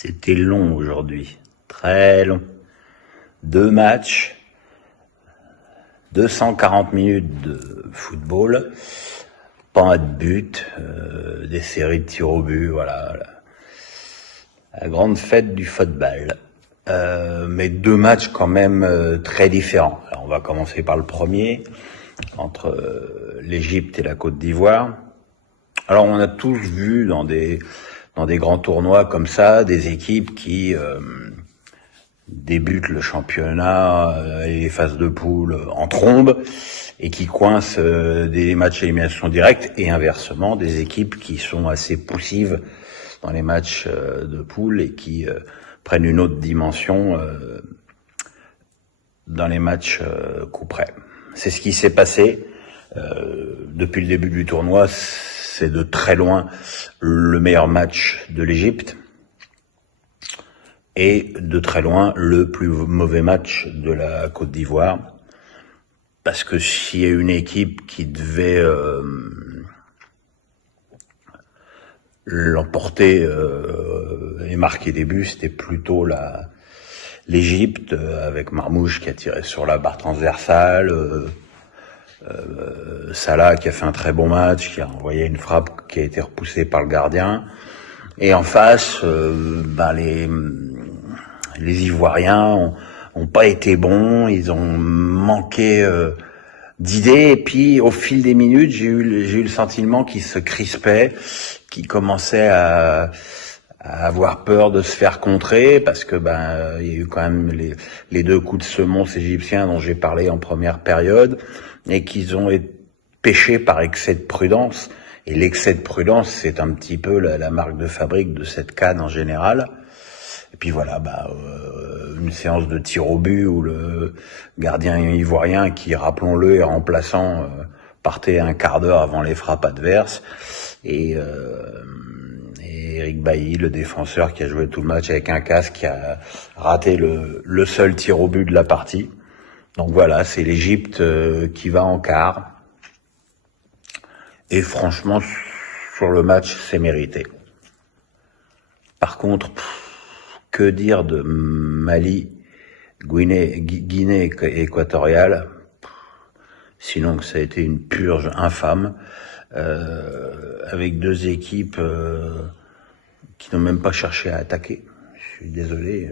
C'était long aujourd'hui, très long. 2 matchs, 240 minutes de football, pas de but, des séries de tirs au but, voilà. La grande fête du football. Mais 2 matchs quand même très différents. Alors on va commencer par le premier, entre l'Égypte et la Côte d'Ivoire. Alors on a tous vu dans des grands tournois comme ça, des équipes qui débutent le championnat et les phases de poule en trombe et qui coincent des matchs d'élimination directe, et inversement des équipes qui sont assez poussives dans les matchs de poule et qui prennent une autre dimension dans les matchs coup près. C'est ce qui s'est passé depuis le début du tournoi. C'est de très loin le meilleur match de l'Égypte et de très loin le plus mauvais match de la Côte d'Ivoire. Parce que s'il y a une équipe qui devait l'emporter et marquer des buts, c'était plutôt l'Égypte, avec Marmouche qui a tiré sur la barre transversale, Salah qui a fait un très bon match, qui a envoyé une frappe qui a été repoussée par le gardien. Et en face, les Ivoiriens ont pas été bons, ils ont manqué d'idées, et puis au fil des minutes, j'ai eu le sentiment qu'ils se crispaient, qu'ils commençaient à avoir peur de se faire contrer, parce que il y a eu quand même les 2 coups de semonce égyptiens dont j'ai parlé en première période, et qu'ils ont été pêchés par excès de prudence. Et l'excès de prudence, c'est un petit peu la marque de fabrique de cette CAN en général. Et puis voilà, une séance de tir au but où le gardien ivoirien, qui, rappelons-le, est remplaçant, partait un quart d'heure avant les frappes adverses. Et Eric Bailly, le défenseur qui a joué tout le match avec un casque, qui a raté le seul tir au but de la partie. Donc voilà, c'est l'Égypte qui va en quart. Et franchement, sur le match, c'est mérité. Par contre, que dire de Mali, Guinée équatoriale, sinon que ça a été une purge infâme, avec 2 équipes qui n'ont même pas cherché à attaquer. Je suis désolé.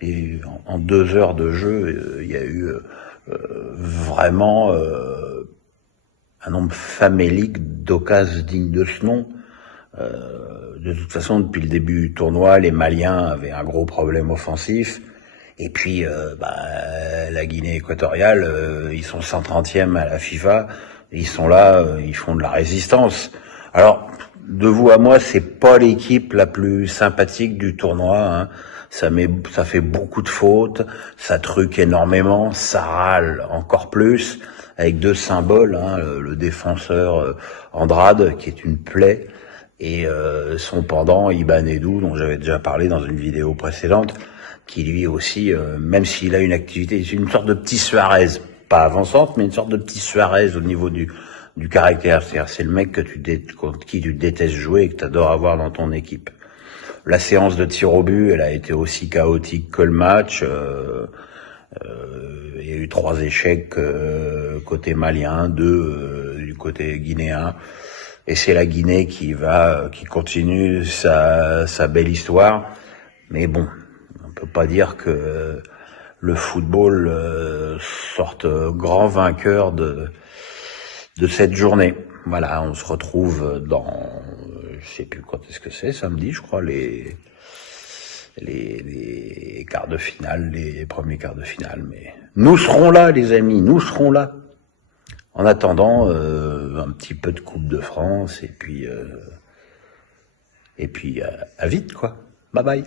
Et en 2 heures de jeu, il y a eu vraiment un nombre famélique d'occasions dignes de ce nom. De toute façon, depuis le début du tournoi, les Maliens avaient un gros problème offensif. Et puis, la Guinée équatoriale, ils sont 130e à la FIFA. Ils sont là, ils font de la résistance. Alors, de vous à moi, c'est pas l'équipe la plus sympathique du tournoi, hein. Ça fait beaucoup de fautes, ça truque énormément, ça râle encore plus, avec 2 symboles, hein, le défenseur Andrade, qui est une plaie, et son pendant Iban Eddou, dont j'avais déjà parlé dans une vidéo précédente, qui lui aussi, même s'il a une activité, c'est une sorte de petit Suarez, pas avançante, mais une sorte de petit Suarez au niveau du caractère. C'est-à-dire, c'est le mec contre qui tu détestes jouer et que tu adores avoir dans ton équipe. La séance de tir au but, elle a été aussi chaotique que le match. Il y a eu 3 échecs côté malien, 2 du côté guinéen. Et c'est la Guinée qui continue sa belle histoire. Mais bon, on peut pas dire que le football sorte grand vainqueur de cette journée. Voilà, on se retrouve dans, je sais plus quand est-ce que c'est, samedi, je crois, les quarts de finale, les premiers quarts de finale. Mais nous serons là, les amis, nous serons là. En attendant, un petit peu de Coupe de France, et puis à vite, quoi. Bye bye.